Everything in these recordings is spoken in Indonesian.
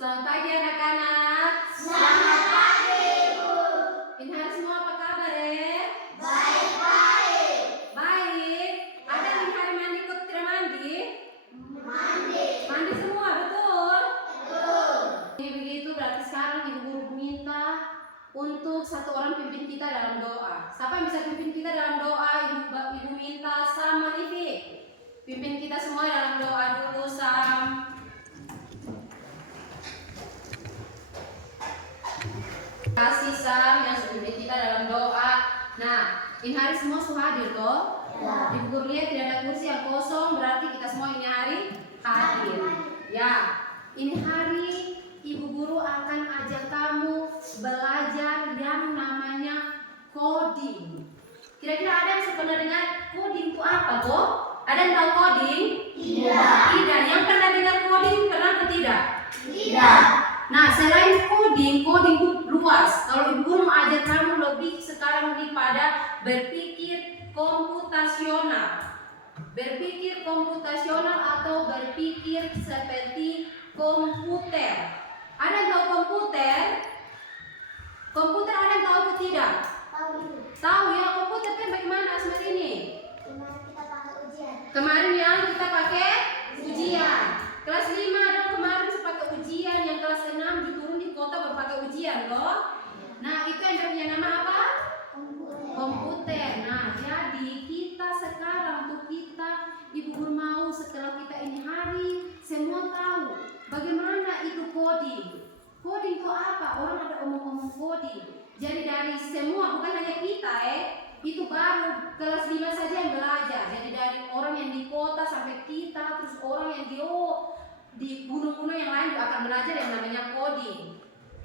Selamat pagi anak-anak. Selamat pagi, Ibu. Ini hari semua apa kabar ya? Baik. Baik. Ada yang hari mandi kok tidak mandi? Mandi. Mandi semua, betul? Betul. Jadi begitu berarti sekarang ibu guru minta untuk satu orang pimpin kita dalam doa. Siapa yang bisa pimpin kita dalam doa? Ibu minta Sam Manifi. Pimpin kita semua dalam doa dulu, Sam. Kasih Sam yang sudah pimpin kita dalam doa. Nah, ini hari semua sudah hadir toh? Ya. Ibu guru lihat tidak ada kursi yang kosong, berarti kita semua ini hari hadir. Ya, ini hari ibu guru akan ajak kamu belajar yang namanya coding. Kira-kira ada yang pernah dengar coding itu apa toh? Ada yang tahu coding? Tidak. Tidak. Yang pernah dengar coding pernah atau tidak? Tidak. Nah, selain coding itu luas. Kalau ibu guru mau ajar kamu lebih sekarang ini pada berpikir komputasional. Berpikir komputasional atau berpikir seperti komputer. Ada yang tahu komputer? Komputer ada yang tahu atau tidak? Tahu, Ibu. Tahu ya, komputer kan bagaimana seperti ini? Gimana kita pakai ujian? Kemarin yang kita pakai ujian. Kelas 5 ada kemarin pakai ujian, yang kelas 6 diturun di kota berpakai ujian loh. Nah, itu yang punya nama apa? Komputer. Nah, jadi kita sekarang tuh ibu guru mau setelah kita ini hari semua tahu bagaimana itu coding. Coding itu apa? Orang ada omong-omong coding. Jadi dari semua, bukan hanya kita itu baru kelas 5 saja yang belajar. Jadi dari orang yang di kota sampai kita, terus orang yang di gunung-gunung yang lain juga akan belajar yang namanya coding.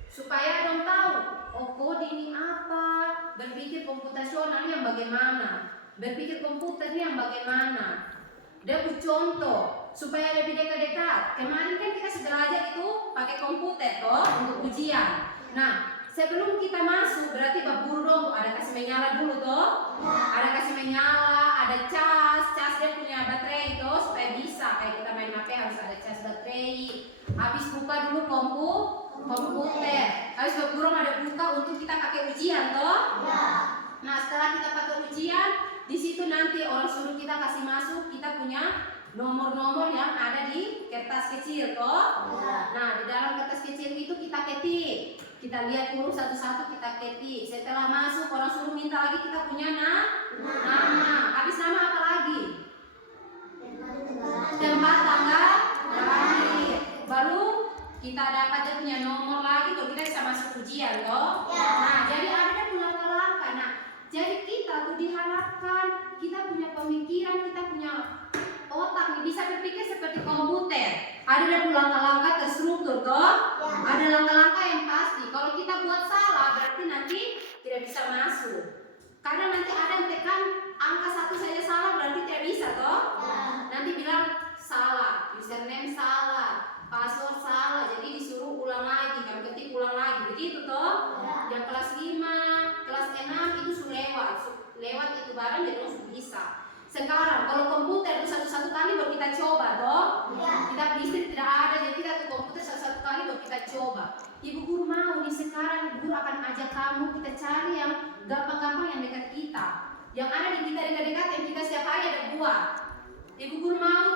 Supaya dong tahu, oh coding ini apa, berpikir komputasional yang bagaimana, berpikir komputer ini yang bagaimana. Dia contoh supaya lebih dekat-dekat. Kemarin kan kita belajar itu pakai komputer toh untuk ujian. Nah, sebelum kita masuk berarti Pak Guru dong ada kasih menyala dulu toh. Ada kasih menyala, ada cas dia punya baterai toh supaya bisa kayak kita main HP harus ada cas baterai. Habis buka dulu komputer. Habis Pak Guru ada buka untuk kita pakai ujian toh. Nah, setelah kita pakai ujian, di situ nanti orang suruh kita kasih masuk, kita punya nomor-nomor yang ada di kertas kecil toh. Nah, di dalam kertas kecil itu kita ketik. Kita lihat huruf satu-satu kita ketik. Setelah masuk orang suruh minta lagi kita punya nama. Habis nama apa lagi? Tempat tanggal lahir. Baru kita dapat dia punya nomor lagi baru kita bisa masuk ujian toh. Nah, jadi ada langkah-langkah. Nah, jadi kita tuh diharapkan kita punya pemikiran, kita punya otak nih, bisa berpikir seperti komputer. Ada langkah-langkah terstruktur toh. Ada langkah-langkah yang pasti. Kalau kita buat salah berarti nanti tidak bisa masuk. Karena nanti ada yang tekan angka 1 saja salah berarti tidak bisa toh. Nanti bilang salah, username salah, password salah, jadi disuruh ulang lagi, kan ketik ulang lagi, begitu toh. Yang kelas 5, kelas 6 itu sudah lewat itu barang jadi langsung bisa. Sekarang kalau komputer itu satu-satu kali baru kita coba toh. Kita listrik tidak ada, jadi kita tuh komputer satu-satu kali baru kita coba. Ibu guru mau nih sekarang guru akan ajak kamu kita cari yang gampang-gampang yang dekat kita, yang ada di kita dekat-dekat yang kita setiap hari ada buat. Ibu guru mau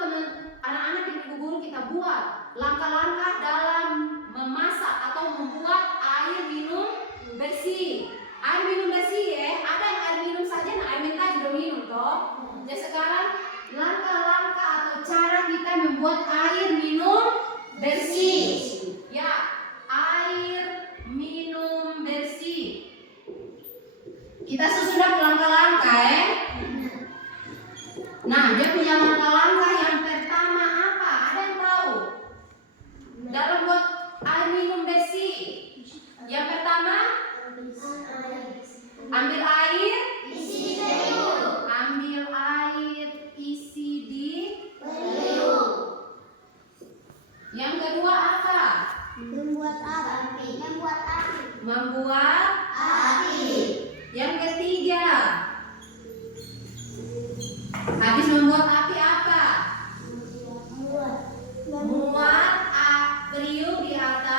anak-anak di ibu guru kita buat langkah-langkah dalam memasak atau membuat air minum bersih. Air minum bersih ada yang air minum saja, nah air minta juga minum toh. Jadi sekarang langkah-langkah atau cara kita membuat air minum bersih. Ya, air minum bersih. Kita susun langkah-langkah Nah, dia punya langkah-langkah yang pertama apa? Ada yang tahu? Dalam buat air minum bersih. Yang pertama, ambil air, Isi periuk. ambil air, isi di Periuk. Yang kedua apa? Membuat api. Membuat api. Membuat Api. Yang ketiga, habis membuat api apa? Muat. Muat periuk di atas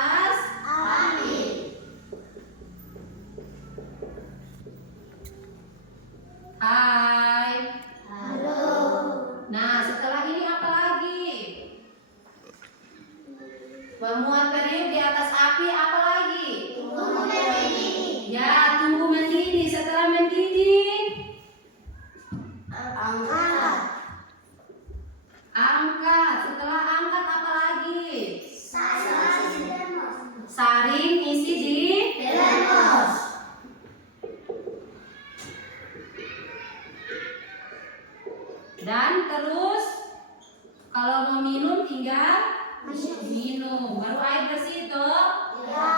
Memuat periuk di atas api, apa lagi? Tunggu mendidih. Ya, tunggu mendidih. Setelah mendidih, Angkat. angkat. Setelah angkat, apa lagi? Saring isi di Termos. dan terus kalau mau minum tinggal minum. Baru air bersih toh. Ya.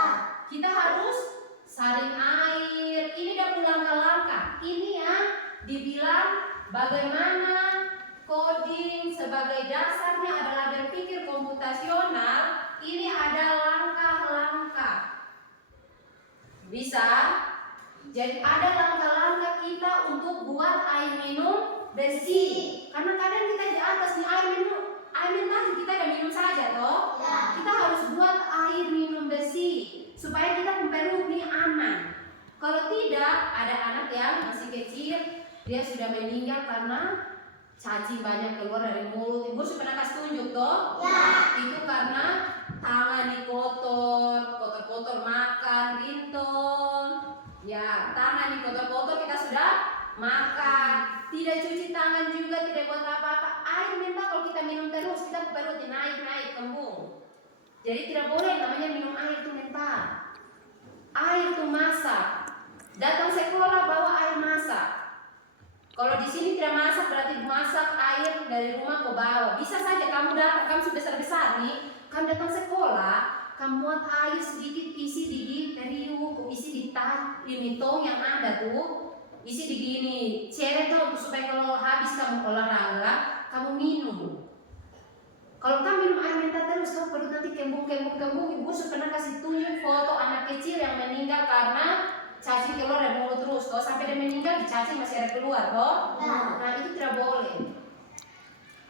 Kita harus saring air. Ini udah langkah-langkah. Ini ya dibilang bagaimana coding sebagai dasarnya adalah berpikir komputasional. Ini ada langkah-langkah. Bisa? Jadi ada langkah-langkah kita untuk buat air minum bersih. Karena kadang kita di atas nih air mentah kita udah minum saja toh. Ya. Kita harus buat air minum bersih supaya kita perut nih aman. Kalau tidak, ada anak yang masih kecil, dia sudah meninggal karena cacing banyak keluar dari mulut. Ibu sudah pernah kasih tunjuk toh? Ya. Itu karena tangan di kotor makan, rinton. Ya, tangan di kotor kita sudah makan. Tidak cuci tangan juga, tidak buat apa-apa. Air mentah kalau kita minum terus, kita perut naik kembung. Jadi tidak boleh namanya minum air itu mentah. Air itu masak. Datang sekolah bawa air masak. Kalau di sini tidak masak berarti masak air dari rumah ke bawah. Bisa saja kamu datang, kamu sudah besar nih, kamu datang sekolah, kamu buat air sedikit isi di periuk, isi di ini tong yang ada tuh, isi di gini, ceret tuh supaya kalau habis kamu olahraga, kamu minum. Kalau kamu minum air mentah terus, kamu perlu nanti kembung. Ibu pernah kasih tunjuk foto anak kecil yang meninggal karena cacing keluar dari mulut terus, toh sampai dia meninggal di cacing masih ada keluar, toh. Ya. Nah itu tidak boleh,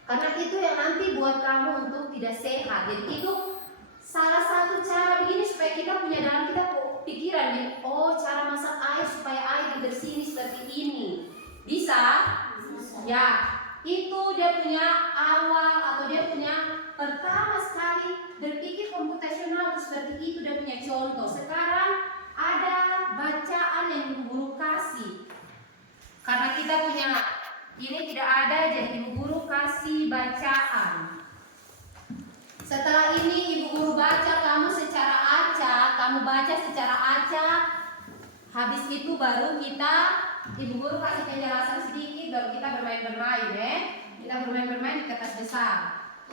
karena itu yang nanti buat kamu untuk tidak sehat. Jadi itu salah satu cara begini supaya kita punya dalam kita pikiran nih, oh cara masak air supaya air bersih seperti ini. Bisa? Ya, itu dia punya awal atau dia punya pertama sekali berpikir komputasional seperti itu, dia punya contoh. Sekarang ada bacaan yang ibu guru kasih. Karena kita punya ini tidak ada, jadi ibu guru kasih bacaan. Setelah ini ibu guru baca kamu secara acak, kamu baca secara acak. Habis itu baru ibu guru kasih penjelasan sedikit, baru kita bermain-bermain ya. Kita bermain-bermain di kertas besar.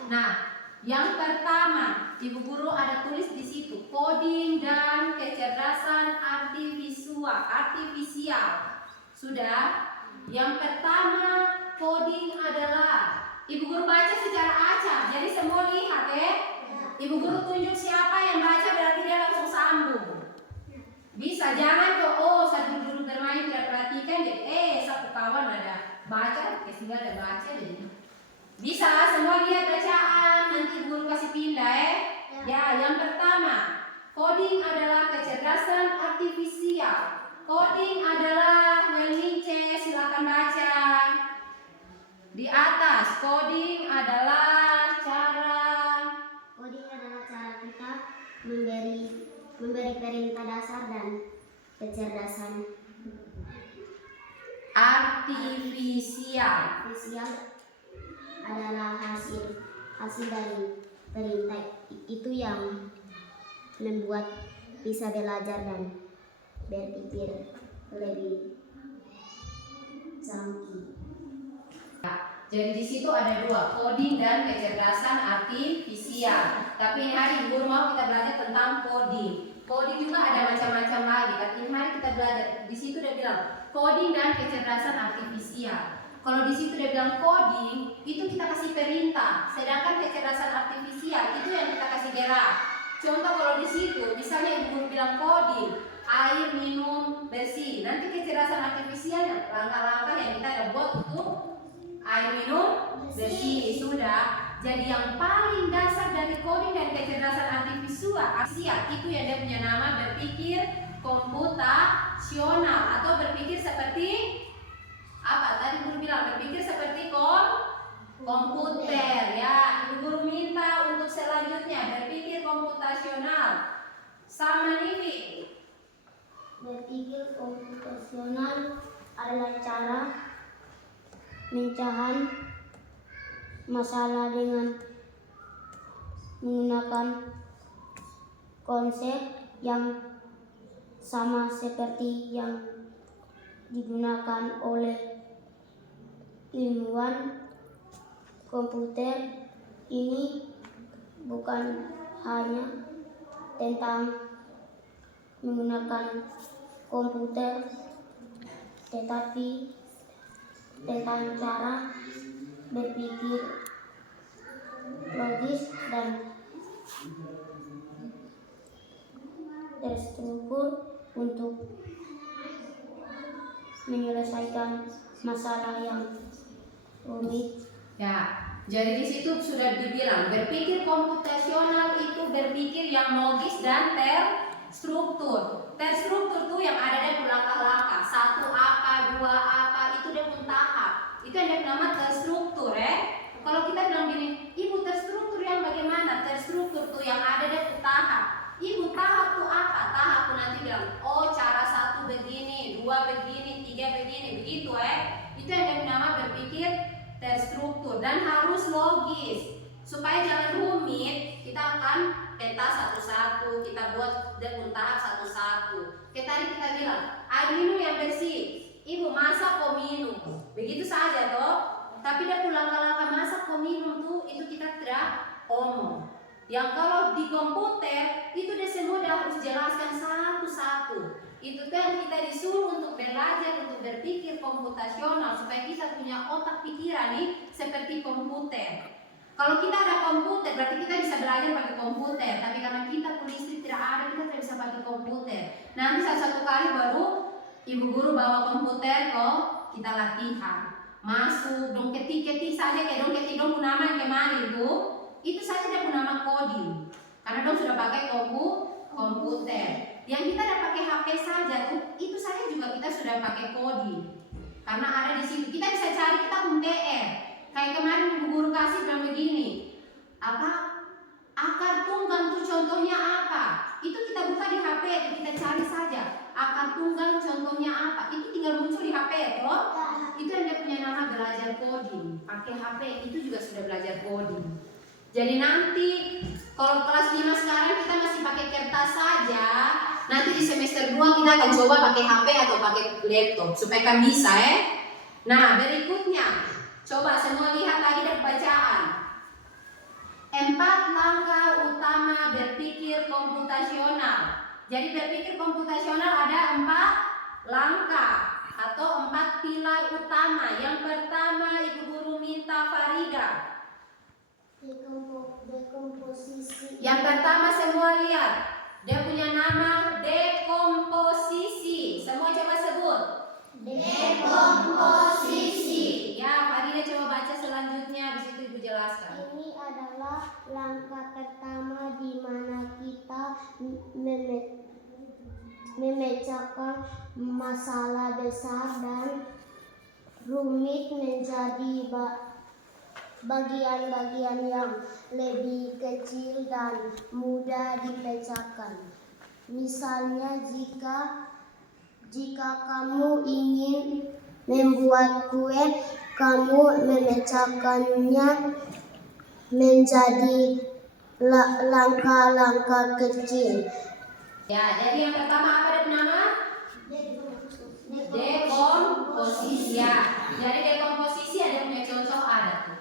Nah, yang pertama, ibu guru ada tulis di situ coding dan kecerdasan artifisial. Sudah? Yang pertama, coding adalah ibu guru baca secara acak. Jadi semua lihat ya. Ibu guru tunjuk siapa yang baca berarti dia langsung sambung. Bisa, jangan kok satu dulu bermain tidak perhatikan jadi satu kawan ada baca, tinggal ada baca jadi. Bisa semua lihat bacaan, nanti ibu guru kasih pindah Ya, yang pertama, coding adalah kecerdasan artifisial. Coding adalah Welmince, silakan baca. Di atas, coding adalah cara kita memberi perintah dasar dan kecerdasan artifisial. Adalah hasil dari perintah itu yang membuat bisa belajar dan berpikir lebih canggih. Jadi di situ ada dua, coding dan kecerdasan artifisial. Tapi ini hari ibu guru mau kita belajar tentang coding. Coding juga ada macam-macam lagi. Tapi ini hari kita belajar. Di situ dia bilang coding dan kecerdasan artifisial. Kalau di situ dia bilang coding, itu kita kasih perintah. Sedangkan kecerdasan artifisial itu yang kita kasih gerak. Contoh kalau di situ, misalnya ibu guru bilang coding, air minum bersih. Nanti kecerdasan artifisialnya langkah-langkah yang kita ada buat untuk air minum bersih. Sudah. Jadi yang paling dasar dari coding dan kecerdasan artifisial itu yang dia punya nama berpikir komputasional atau berpikir seperti apa? Tadi guru bilang berpikir seperti komputer ya. Ibu guru minta untuk selanjutnya berpikir komputer Berpikir komputasional adalah cara mencari masalah dengan menggunakan konsep yang sama seperti yang digunakan oleh ilmuwan komputer. Ini bukan hanya tentang menggunakan komputer, tetapi tentang cara berpikir logis dan terstruktur untuk menyelesaikan masalah yang rumit. Ya, jadi di situ sudah dibilang berpikir komputasional itu berpikir yang logis dan terstruktur. Terstruktur tuh yang ada di langkah-langkah, satu apa, dua apa, itu dia pun tahap. Itu yang nama terstruktur Kalau kita bilang gini, ibu terstruktur yang bagaimana? Terstruktur tuh yang ada di tahap. Ibu tahap tuh apa? Tahap tuh nanti bilang, oh cara satu begini, dua begini, tiga begini, begitu Itu yang nama berpikir terstruktur dan harus logis. Supaya jangan rumit, kita akan peta satu-satu, kita buat dengan tahap satu-satu. Kayak tadi kita bilang, air minum yang bersih. Ibu masak kok minum. Begitu saja toh. Tapi dia langkah-langkah masak kok minum tuh itu kita tidak omong. Yang kalau di komputer itu dia semua harus jelaskan satu-satu. Itu kan kita disuruh untuk belajar, untuk berpikir komputasional supaya kita punya otak pikiran nih seperti komputer. Kalau kita ada komputer berarti kita bisa belajar pakai komputer. Tapi karena kita listrik tidak ada, kita tidak bisa pakai komputer. Nanti satu kali baru ibu guru bawa komputer kok kita latihan. Masuk, dong ketik saja kayak dong ketik dong nama yang kemarin itu saja dia pun nama coding karena dong sudah pakai komputer. Yang kita ada pakai HP saja itu saja juga kita sudah pakai coding karena ada di situ kita bisa cari, kita pun PR. Kayak kemarin ibu guru kasih bilang begini, apa akar tunggal itu contohnya apa, itu kita buka di HP atau kita cari saja akar tunggal contohnya apa, itu tinggal muncul di HP toh. Itu yang dia punya nama belajar coding pakai HP, itu juga sudah belajar coding. Jadi nanti kalau kelas 5 sekarang kita masih pakai kertas saja, nanti di semester 2 kita akan coba pakai HP atau pakai laptop supaya kan bisa Nah berikutnya, coba semua lihat lagi dari bacaan. 4 langkah utama berpikir komputasional. Jadi berpikir komputasional ada 4 langkah atau 4 pilar utama. Yang pertama ibu guru minta Farida. Dekomposisi. Yang pertama semua lihat, dia punya nama dekomposisi. Semua coba sebut. Dekomposisi. Ya, Farida coba baca selanjutnya, di situ ibu jelaskan. Ini adalah langkah pertama di mana kita memecahkan masalah besar dan rumit menjadi bagian-bagian yang lebih kecil dan mudah dipecahkan. Misalnya jika kamu ingin membuat kue, kamu memecahkannya menjadi langkah-langkah kecil. Ya, jadi yang pertama apa nama? Dekomposisi. Ya, jadi dekomposisi ada punya contoh ada tuh.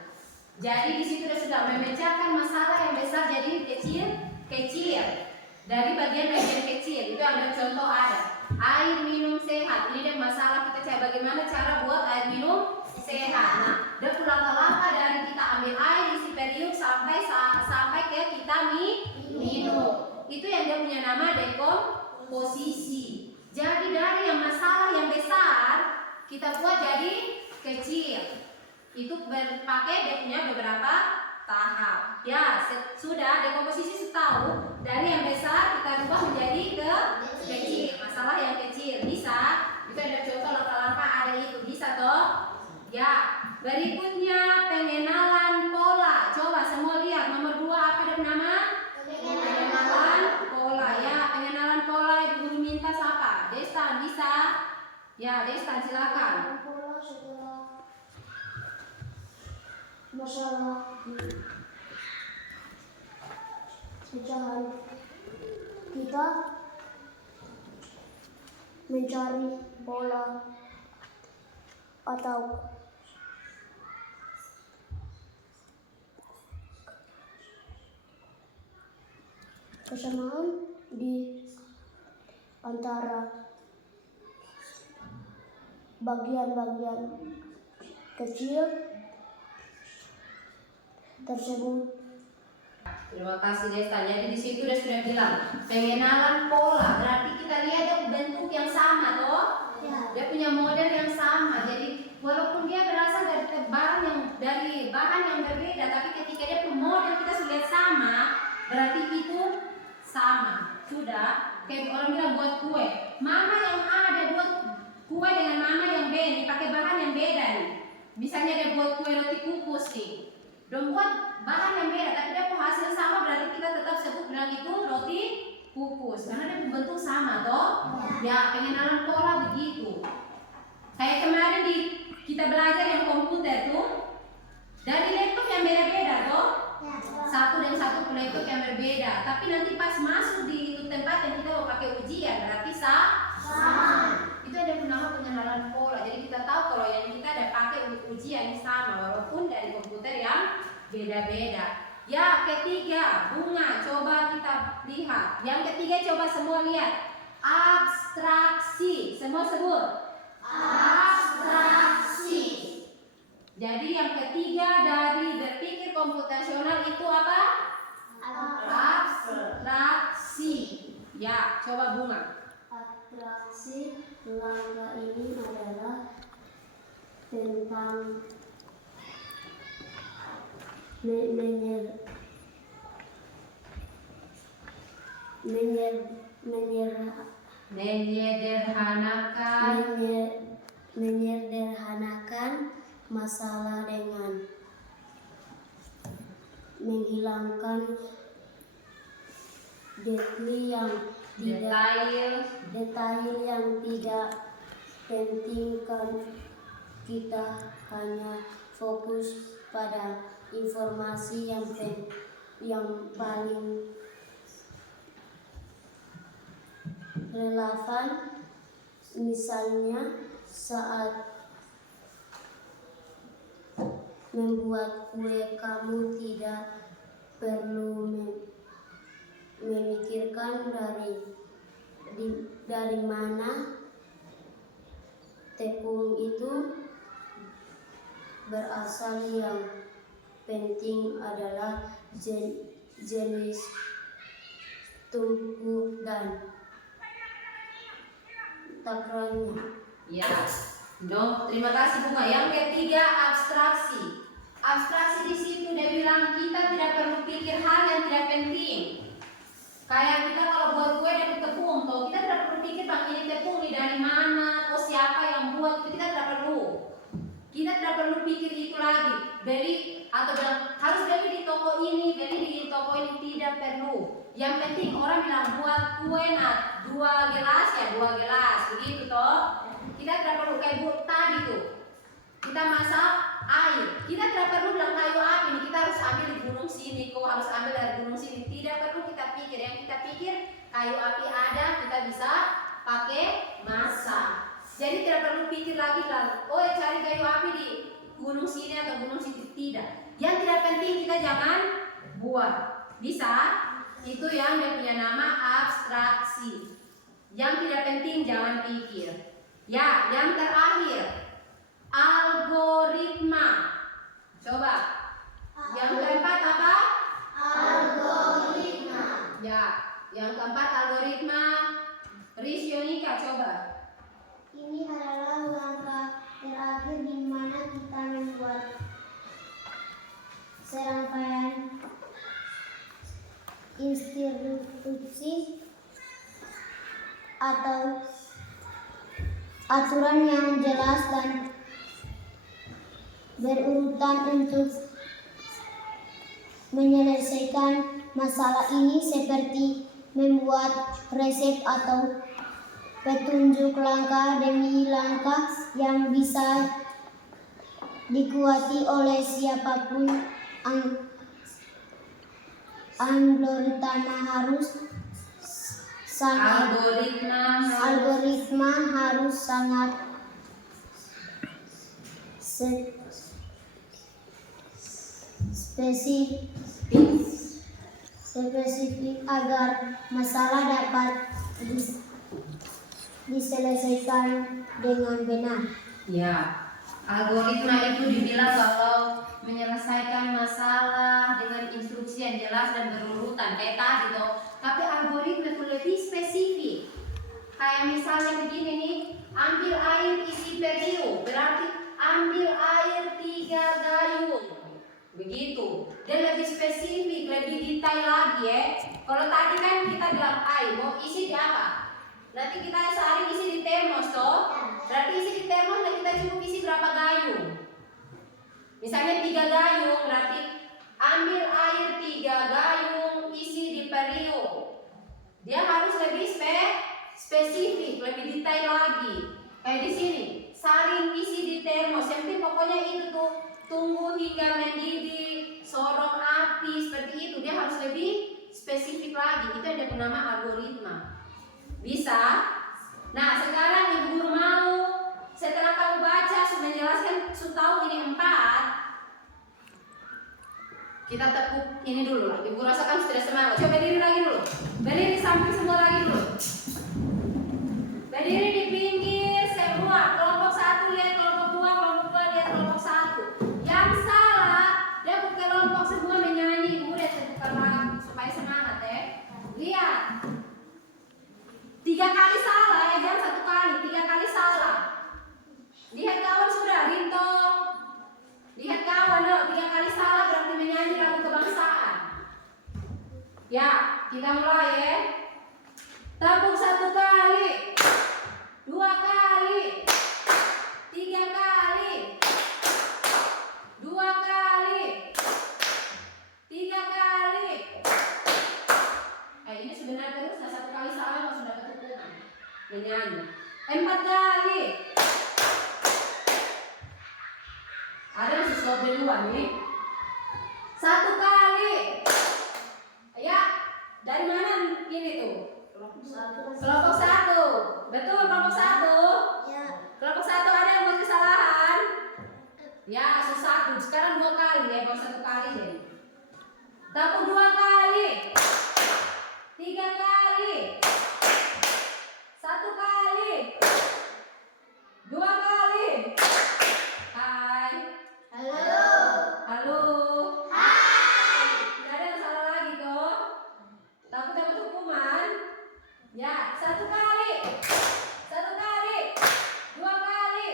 Jadi di situ sudah memecahkan masalah yang besar jadi kecil. Dari bagian-bagian kecil itu ada contoh ada. Air minum sehat. Ini dia masalah kita cari bagaimana cara buat air minum sehat. Nah, ada langkah-langkah dari kita ambil air isi periuk sampai ke kita minum. Itu yang dia punya nama dekomposisi. Jadi dari yang masalah yang besar kita buat jadi kecil. Itu berpakai dia punya beberapa tahap. Ya, sudah dekomposisi tahu dari yang besar kita ubah menjadi ke kecil. Masalah yang kecil bisa. Itu ada contoh langkah-langkah ada itu bisa toh. Ya, berikutnya pengenalan pola. Coba semua lihat nomor 2 apa ada nama? Pengenalan pola. Ya, pengenalan pola ibu guru minta siapa? Desta Ya, Desta silakan. Pola setelah masalah di pecahan kita mencari pola atau kesamaan di antara bagian-bagian kecil tersebut. Terima kasih Desta. Jadi di situ sudah bilang pengenalan pola. Berarti kita lihat dia bentuk yang sama toh. Ya. Dia punya model yang sama. Jadi walaupun dia berasal dari bahan yang berbeda, tapi ketika dia punya model kita sudah lihat sama, berarti itu sama. Sudah. Kayak orang bilang buat kue. Mama yang ada buat kue dengan mama yang beda, pakai bahan yang beda nih. Misalnya dia buat kue roti kukus nih. Dong buat bahan yang beda, tapi dia punya hasil sama, berarti kita tetap sebut bilang itu roti kukus karena dia bentuk sama toh. Ya, pengenalan pola begitu. Kayak kemarin kita belajar yang komputer tuh dari laptop yang beda-beda toh. Satu dan satu laptop yang berbeda, tapi nanti pas masuk di tempat yang kita mau pakai ujian berarti sama. Itu ada nama pengenalan pola. Jadi kita tahu kalau yang kita ada pakai untuk ujian ini sama walaupun dari komputer yang beda-beda. Ya, ketiga, bunga. Coba kita lihat. Yang ketiga coba semua lihat. Abstraksi. Semua sebut. Abstraksi. Jadi yang ketiga dari berpikir komputasional itu apa? Abstraksi. Ya, coba bunga. Abstraksi langkah ini adalah tentang menyederhanakan masalah dengan menghilangkan detail yang tidak penting kan kita hanya fokus pada informasi yang paling relevan. Misalnya saat membuat kue kamu tidak perlu memikirkan dari mana tepung itu berasal. Yang penting adalah jenis tungku dan takarannya. Ya, terima kasih bunga. Yang ketiga abstraksi. Abstraksi di situ dia bilang kita tidak perlu pikir hal yang tidak penting. Kayak kita kalau buat kue dari tepung, toh kita tidak perlu pikir bang ini tepung ini dari mana, atau siapa yang buat, itu kita tidak perlu. Kita tidak perlu pikir itu lagi. Beli atau bilang harus beli di toko ini, beli di toko ini, tidak perlu. Yang penting orang bilang buat kue 2 gelas ya 2 gelas, begitu toh. Kita tidak perlu kayak buat tadi tuh. Kita masak air, kita tidak perlu bilang kayu api nih, kita harus ambil di gunung sini, kok harus ambil dari gunung sini. Tidak perlu kita pikir, yang kita pikir kayu api ada, kita bisa pakai masak. Jadi tidak perlu pikir lagi kan, oh cari kayu api di gunung sini atau gunung sini, tidak. Yang tidak penting kita jangan buat. Bisa? Itu yang dia punya nama abstraksi. Yang tidak penting jangan pikir. Ya, yang terakhir algoritma. Coba. Yang keempat apa? Algoritma. Ya, yang keempat algoritma. Risyonika coba. Ini adalah langkah terakhir di mana kita membuat serangkaian instruksi atau aturan yang jelas dan berurutan untuk menyelesaikan masalah ini, seperti membuat resep atau petunjuk langkah demi langkah yang bisa dikuati oleh siapapun. Algoritma harus sangat spesifik agar masalah dapat diselesaikan dengan benar. Ya, algoritma itu dibilang kalau menyelesaikan masalah dengan instruksi yang jelas dan berurutan kayak tadi toh. Tapi algoritma itu lebih spesifik. Kayak misalnya begini nih, ambil air isi periuk, berarti ambil air 3 gayung. Begitu. Dia lebih spesifik, lebih detail lagi ya. Kalau tadi kan kita bilang air, mau isi di apa? Berarti kita sehari isi di termos toh. Berarti isi di termos dan kita cukup isi berapa gayung? Misalnya 3 gayung, berarti ambil air 3 gayung isi di periuk. Dia harus lebih spesifik, lebih detail lagi. Kayak di sini, saring isi di termos. Yang penting pokoknya itu tuh tunggu hingga mendidih, sorong api seperti itu. Dia harus lebih spesifik lagi. Itu ada nama algoritma. Bisa? Nah, sekarang ibu guru mau setelah kamu baca sudah jelaskan, sudah tahu ini 4. Kita tepuk ini dulu lah. Ibu rasakan sudah semangat. Coba berdiri lagi dulu. Berdiri samping semua lagi dulu. Berdiri di pinggir semua. Kelompok 1 lihat kelompok 2, kelompok 2 lihat kelompok 1. Yang salah dia ke kelompok semua menyanyi. Ibu udah tepukkan lagu supaya semangat ya. Lihat. 3 kali salah ya, jangan 1 kali. 3 kali salah. Lihat kawan sudah, Rinto. Lihat kawan, 3 kali salah berarti menyanyi lagu kebangsaan. Ya, kita mulai ya. Tepuk 1 kali, 2 kali, 3 kali, 2 kali, 3 kali. Ini sebenarnya terus, 1 kali salah langsung dapat hukuman. Menyanyi. 4 kali. Ada yang sesuatu duluan nih. 1 kali. Ya, dari mana ini tuh? Kelompok 1. Betul, kelompok 1. Ya. Kelompok 1 ada yang buat kesalahan? Ya, 1. Sekarang 2 kali ya, baru 1 kali jadi. Tepuk 2 kali. 3 kali. 1 kali. 2 kali. Hai. Halo. Halo. Hai. Tidak ada yang salah lagi toh. Tapi dapat hukuman. Ya, 1 kali. 1 kali. 2 kali.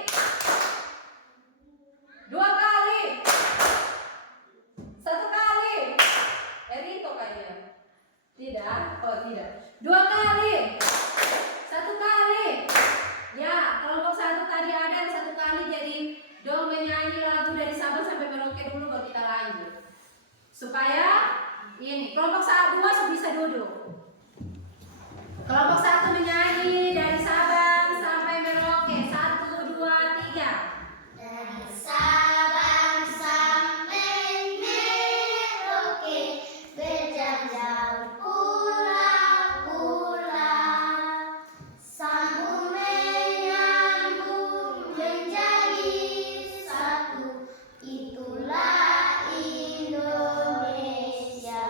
2 kali. 1 kali. Rito kayaknya. Tidak? Oh tidak. 2 kali. 1 kali. Ya, kelompok 1 tadi ada yang 1 kali jadi dong menyanyi lagu dari Sabang sampai Merauke dulu baru kita lanjut. Supaya ini kelompok 2 bisa duduk. Kelompok 1 menyanyi dari Sabang sampai Merauke. 1, 2, 3. Dari Sabang sampai Merauke, berjajal pulau-pulau, sambung menyambung menjadi satu. Itulah Indonesia.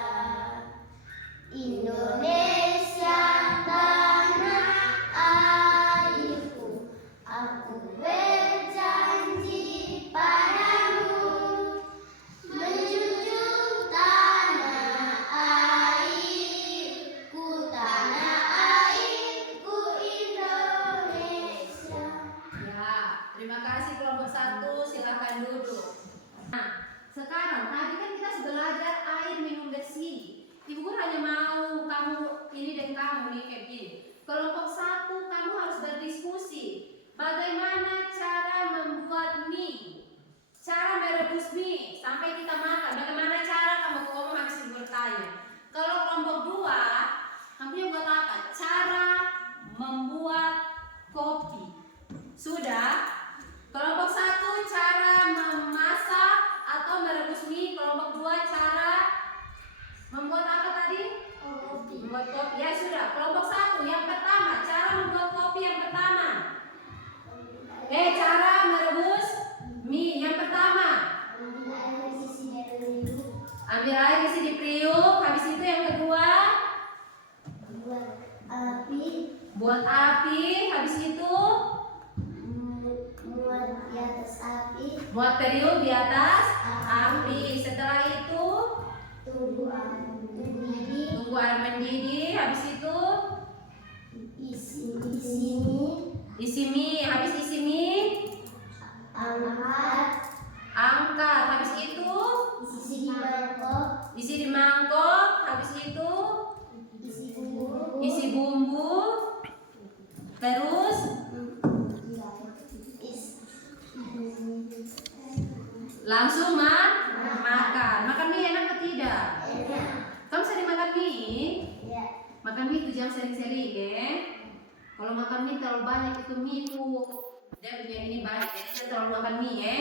Indonesia tanah airku, aku berjanji padamu menjunjung tanah airku Indonesia. Ya, terima kasih kelompok 1, silakan duduk. Nah, sekarang tadi kan kita sudah belajar air minum bersih. Ibu guru hanya mau kamu ini dan kamu nih kayak gini. Kelompok 1 kamu harus berdiskusi. Bagaimana cara membuat mie? Cara merebus mie sampai kita makan. Bagaimana cara kamu ngomong habis bertanya. Kalau kelompok 2, kamu yang buat apa? Cara membuat Ya sudah, kelompok 1 yang pertama, cara membuat kopi yang pertama. Cara merebus mie yang pertama. Ambil air isi di periuk. Habis itu yang kedua, buat api. Habis itu buat periuk di atas api. Setelah itu tunggu air mendidih. Habis itu isi mie. Habis isi mie angkat. Habis itu isi di mangkok. Habis itu isi bumbu. Terus langsung makan. Makan mie enak atau tidak? Kamu sering makan mie? Makan mie itu jangan sering-sering ya. Kalau makan mie terlalu banyak itu mie itu dia punya ini banyak ya. Kita terlalu makan mie ya.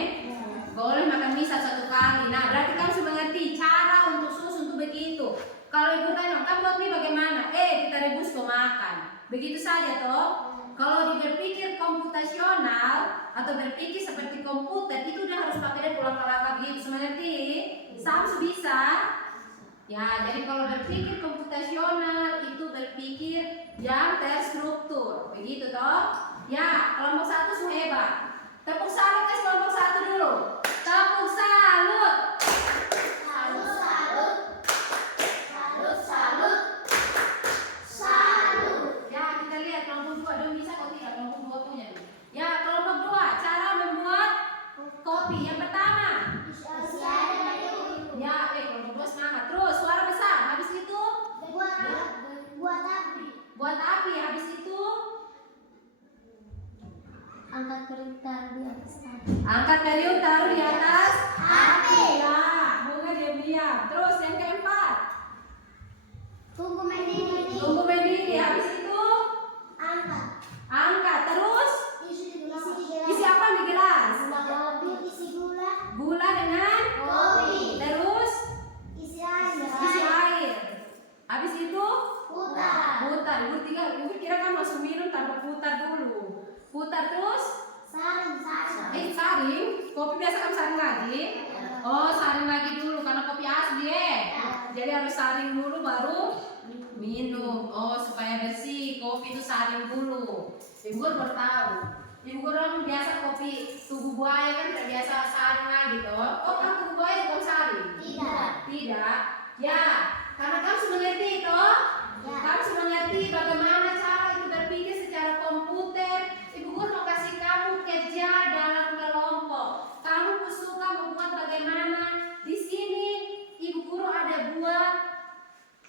Boleh makan mie satu kali. Nah berarti kamu sudah mengerti cara untuk sus untuk begitu. Kalau ibu tanya, kamu buat mie bagaimana? Kita rebus kok makan. Begitu saja toh. Kalau berpikir komputasional atau berpikir seperti komputer itu udah harus pakai langkah-langkah begitu. Mengerti? Samsu bisa. Ya, jadi kalau berpikir komputasional itu berpikir yang terstruktur. Begitu toh? Ya, kelompok 1 semua hebat. Tepuk salut guys kelompok 1 dulu. Tepuk salut. Ya, kita lihat kelompok 2 dong bisa kok tidak kelompok 2 punya. Ya, kelompok 2 cara membuat kopi. Yang pertama. Ya, kelompok 2 semangat. Terus suara besar. Habis itu buat api. Habis itu angkat periuk taruh di atas api. angkat periuk taruh di atas api. Ya, bunga diam-diam. Terus yang keempat. Tunggu mendidih. Tunggu mendidih. Habis itu angkat. Terus isi apa di gelas? Isi gula. Gula dengan Kopi. terus Isi air. isi air. Habis itu Putar. Ibu kira kan langsung minum tanpa putar dulu. Putar terus Saring. saring. Kopi biasa kamu saring lagi? Oh, saring lagi dulu karena kopi asli ya. Jadi harus saring dulu baru minum. Oh, supaya bersih. Kopi itu saring dulu. Ibu baru tahu. Ibu orang biasa kopi tugu buaya kan tidak biasa saring lagi toh. Oh, kan tugu buaya juga saring? Tidak. Ya, karena kamu sudah mengerti toh. Kamu sudah mengerti bagaimana cara itu berpikir secara komputer. Ibu guru mau kasih kamu kerja dalam kelompok. Kamu suka membuat bagaimana? Di sini ibu guru ada buat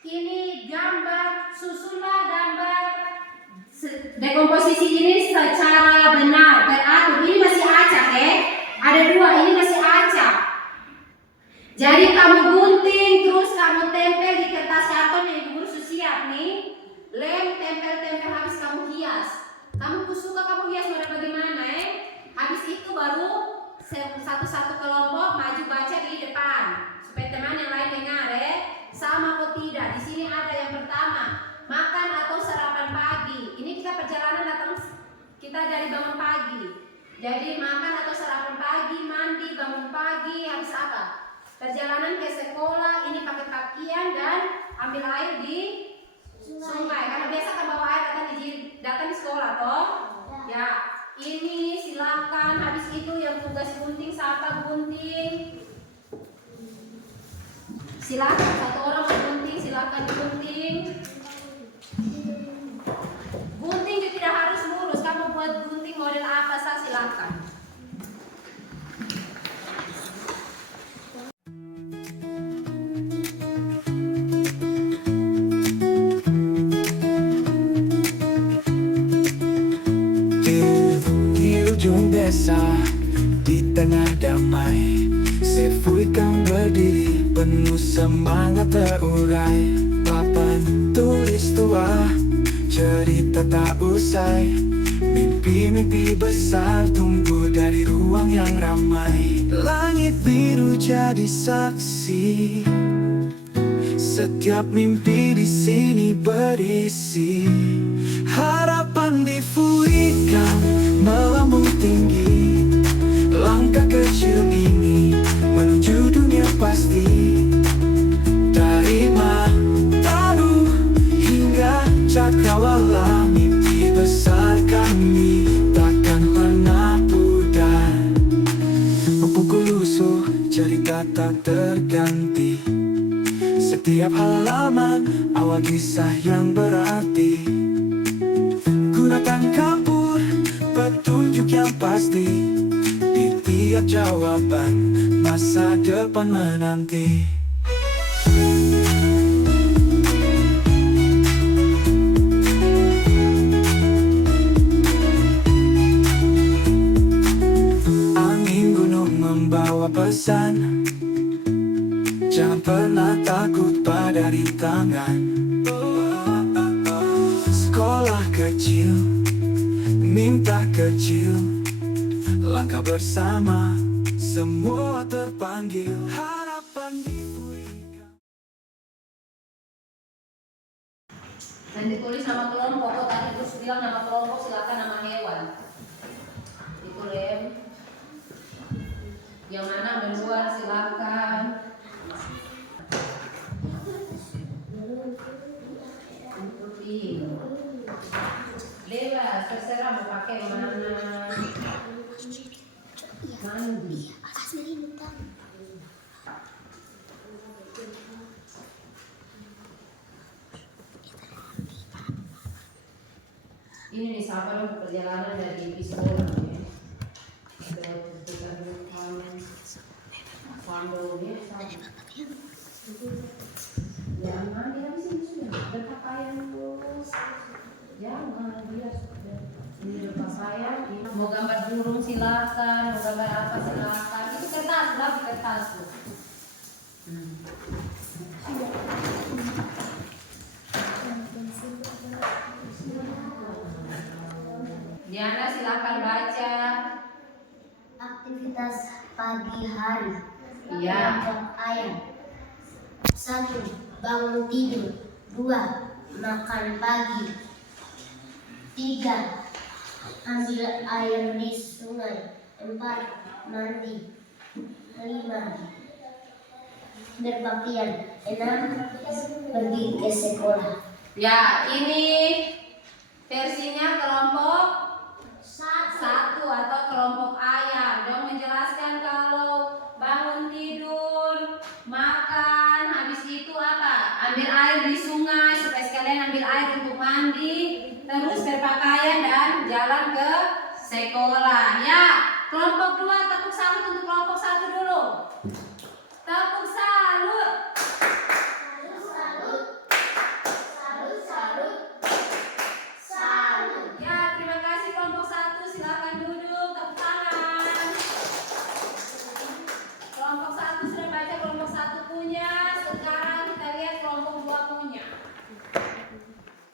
ini gambar, susunlah gambar dekomposisi ini secara benar teratur. Ini masih acak ya. Ada 2, ini masih acak. Jadi kamu gunting terus kamu tempel di kertas karton yang ibu guru sudah siap nih. Lem tempel habis kamu hias. Kamu suka kamu hias model bagaimana ya? Habis itu baru satu-satu kelompok maju baca di depan supaya teman yang lain dengar ya. Sama atau tidak? Di sini ada yang pertama, makan atau sarapan pagi. Ini kita perjalanan datang kita dari bangun pagi. Jadi makan atau sarapan pagi, mandi, bangun pagi, habis apa? Perjalanan ke sekolah, ini pakai pakaian dan ambil air di sungai. Karena biasa kan bawa air datang di sekolah toh. Ya, ini silakan. Habis itu yang tugas gunting siapa gunting? Silakan satu orang gunting, silakan gunting. Gunting juga tidak harus lurus. Kamu buat gunting model apa saja silakan. Desa di tengah damai, Sefui kan berdiri penuh semangat terurai. Papan tulis tua, cerita tak usai. Mimpi-mimpi besar tumbuh dari ruang yang ramai. Langit biru jadi saksi, Setiap mimpi di sini berisi harapan di Fuikang melambung tinggi. Langkah kecil ini menuju dunia pasti. Dari Mataru hingga Cakrawala, mimpi besar kami takkan pernah pudar. Memukul lusuh cerita tak terganti. Setiap halaman awal kisah yang berarti. Gunakan kapur petunjuk yang pasti. Di tiap jawaban masa depan menanti. Angin gunung membawa pesan. Jangan pernah takut pada rintangan. Sekolah kecil, minta kecil, langkah bersama, semua terpanggil. Harapan di Fuikang. Dan ditulis nama kelompok. Oh, tadi terus bilang nama kelompok, silakan nama hewan. Itu Lem. Yang mana duluan silakan. Bebas, terserah mau pakai mana. Mandi. Ini nih siapa dong perjalanan dari Bismol ya. Pandonya jangan mandi habis ini sudah berpakaian terus. Jangan dia sudah ini berpakaian. Mau gambar burung silakan, mau gambar apa silakan. Itu kertas lah, kertas tuh. Diana silakan baca. Aktivitas pagi hari. Iya. Ayam. 1. Bangun tidur. 2. Makan pagi. 3. Ambil air di sungai. 4. Mandi. 5. Berpakaian. 6. Pergi ke sekolah. Ya, ini versinya kelompok 1 atau kelompok ayam. Dong menjelaskan kalau bangun tidur, makan, habis itu apa? Ambil air di sungai supaya sekalian ambil air untuk mandi, terus berpakaian dan jalan ke sekolah. Ya, kelompok 2 tepuk salut untuk kelompok 1 dulu. Tepuk salut. Ya, terima kasih kelompok 1. Silakan duduk, tepuk tangan. Kelompok 1 sudah baca, kelompok 1 punya. Sekarang kita lihat kelompok 2 punya.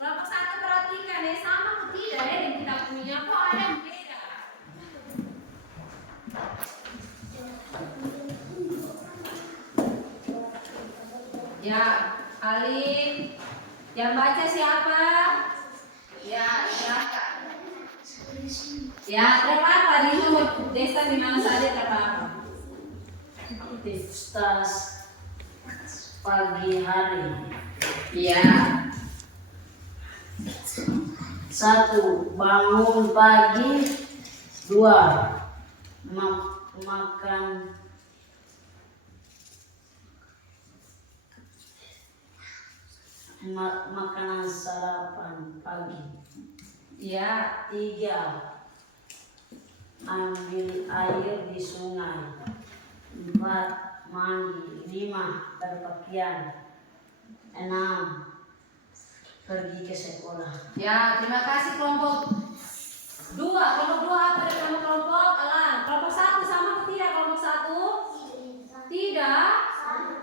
Kelompok 1 perhatikan ya, sama atau tidak ya yang kita punya, kok ada yang beda. Ya, Alin. Yang baca siapa? Ya, silakan. Ya, terapa di desa di mana saja terapa. Aktivitas pagi hari. Ya. 1. Bangun pagi. 2. Makan makanan sarapan pagi. Ya. 3. Ambil air di sungai. 4. Mandi. 5. Berpakaian. 6. Pergi ke sekolah. Ya, terima kasih kelompok 2. Kelompok 2 apa dari nama kelompok? Alan. Kelompok 1 sama atau tidak kelompok 1? Tidak.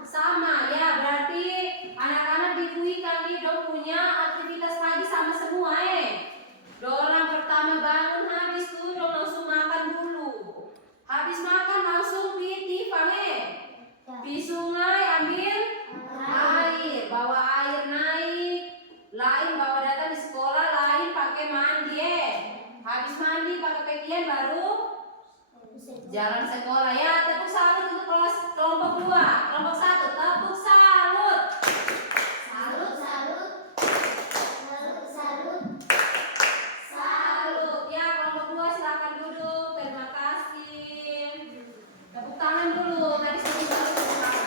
Sama. Ya, berarti anak-anak di Fuikang ini dong punya aktivitas pagi sama semua Dorang pertama bangun habis tuh dong langsung makan dulu. Habis makan langsung di sungai ambil air. datang di sekolah lain pakai mandi. Habis mandi pakai pakaian baru jalan sekolah. Ya, tepuk salut untuk kelompok 2. Kelompok 1, tepuk salut. Salut, salut. Salut, salut. Salut. Ya, kelompok 2 silakan duduk. Terima kasih. Tepuk tangan dulu. Tadi salut tepuk tangan.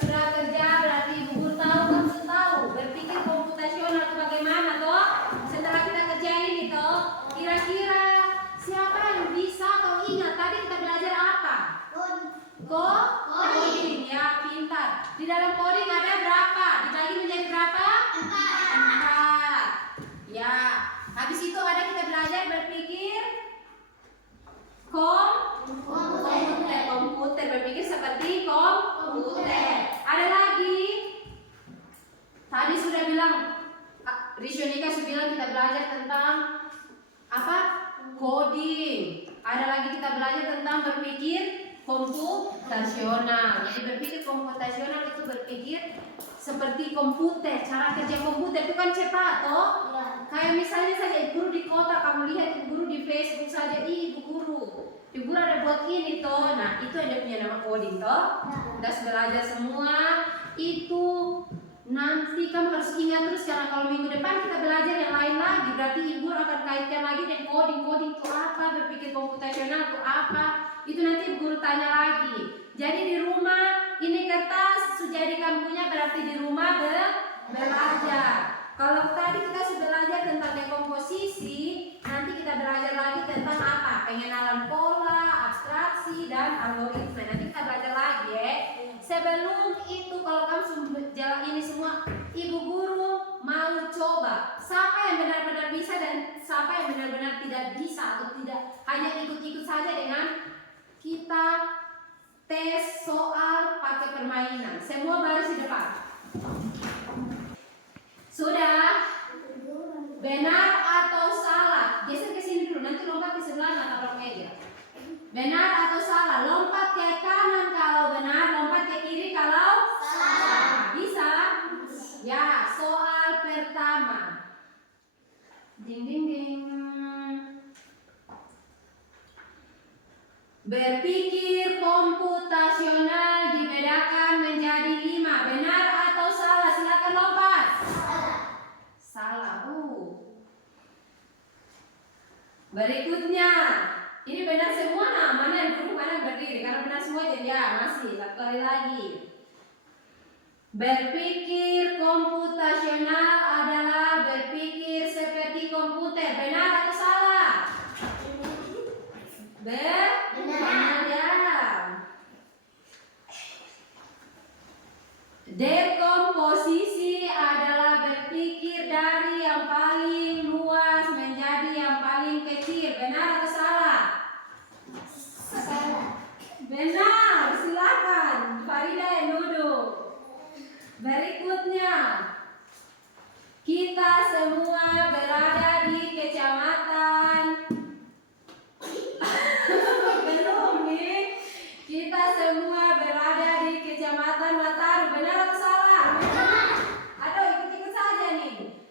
Sudah kerja berarti Ibu Guru tahu, kamu sudah tahu. Berpikir komputasional itu bagaimana toh? Setelah kita kerjain ini toh, kira-kira siapa yang bisa atau ingat tadi kita belajar apa? Coding. Ya, pintar. Di dalam coding ada berapa? Dibagi menjadi berapa? 4. Ya. Habis itu ada kita belajar berpikir komputer, berpikir seperti komputer. Ada lagi. Tadi sudah bilang, Rishonika sudah bilang kita belajar tentang apa? Coding. Ada lagi kita belajar tentang berpikir komputasional. Jadi berpikir komputasional itu berpikir seperti komputer. Cara kerja komputer itu kan cepat toh? Kayak misalnya saja Ibu Guru di kota, kamu lihat Ibu Guru di Facebook saja, Ibu Guru ada buat ini toh. Nah, itu ada punya nama coding toh. Udah belajar semua itu. Nanti kamu harus ingat terus, karena kalau minggu depan kita belajar yang lain lagi, berarti Ibu akan kaitkan lagi dengan coding itu apa, berpikir komputasional itu apa, itu nanti Ibu Guru tanya lagi. Jadi di rumah ini kertas sudah di kamu punya, berarti di rumah belajar. Kalau tadi kita sudah belajar tentang dekomposisi, nanti kita belajar lagi tentang apa, pengenalan pola, abstraksi dan algoritma. Nanti kita belajar lagi ya. Sebelum itu kalau kamu jalan ini semua, Ibu Guru mau coba siapa yang benar-benar bisa dan siapa yang benar-benar tidak bisa atau tidak hanya ikut-ikut saja dengan kita tes soal pakai permainan. Semua baris di depan. Sudah? Benar atau salah? Geser ke sini dulu, nanti lompat ke sebelah nggak tabrak meja. Benar atau salah? Lompat ke kanan kalau benar, lompat ke kiri kalau salah. Bisa? Ya, soal pertama. Ding ding ding. Berpikir komputasional dibedakan menjadi 5. Benar atau salah? Silakan lompat. Salah. Berikutnya. Ini benar semua, nah mana yang duduk, mana yang berdiri. Karena benar semua jadi ya, masih satu kali lagi. Berpikir komputasional adalah berpikir seperti komputer. Benar atau salah? Benar ya. Dekomposisi adalah berpikir dari yang paling luas menjadi yang paling kecil. Benar atau salah? Benar, silakan. Farida yang duduk. Berikutnya, kita semua berada di kecamatan. Belum nih. Kita semua berada di kecamatan Mataru. Benar atau salah? Benar. Aduh, ikut-ikut saja nih.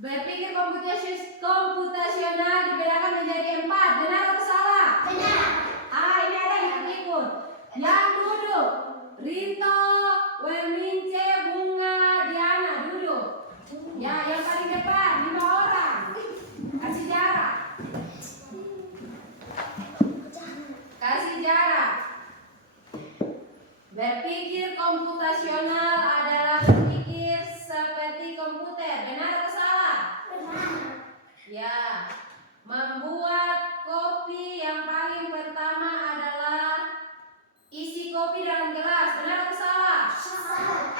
Berpikir komputasional dibedakan menjadi 4. Benar atau salah? Benar. Ini ada yang ikut-ikut. Yang duduk, Rito, Wermince, Bunga, Diana duduk. Ya, yang paling depan 5 orang. Kasih jarak. Kasih jarak. Berpikir komputasional adalah berpikir seperti komputer. Benar atau salah? Benar. Ya. Membuat kopi yang paling pertama adalah isi kopi dalam gelas. Benar atau salah? Salah.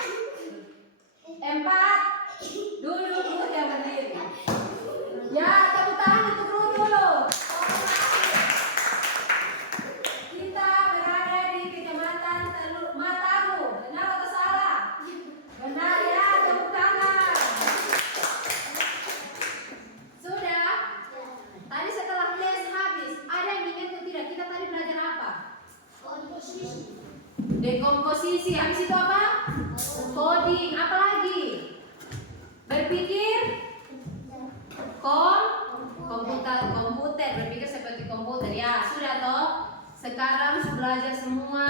4. Duduk yang berdiri. Ya, tepuk tangan untuk guru dulu. Kita berada di kecamatan Mataru. Benar atau salah? Benar ya, tepuk tangan. Sudah? Tadi setelah tes habis, ada yang ingat atau tidak? Kita tadi belajar apa? Dekomposisi. Habis itu apa? Coding. Apa lagi? belajar semua,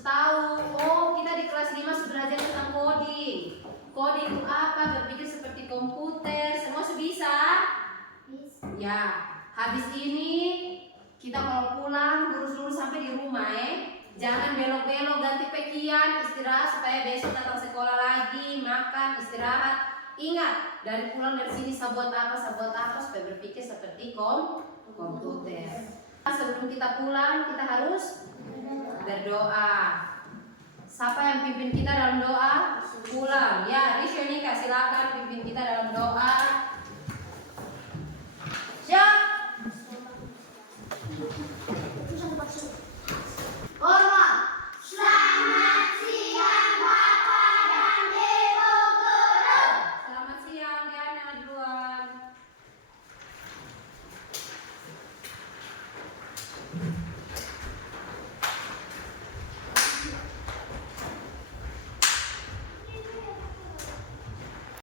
tahu. Oh, kita di kelas 5 sudah belajar tentang coding. Coding itu apa? Berpikir seperti komputer. Semua sudah bisa? Ya. Habis ini kita kalau pulang lurus-lurus sampai di rumah Jangan belok-belok, ganti pakaian, istirahat supaya besok datang sekolah lagi, makan, istirahat. Ingat, dari pulang dari sini sabuat apa supaya berpikir seperti komputer. Sebelum kita pulang, kita harus berdoa. Siapa yang pimpin kita dalam doa? Pulang. Ya, Rishonika silakan pimpin kita dalam doa. Siap.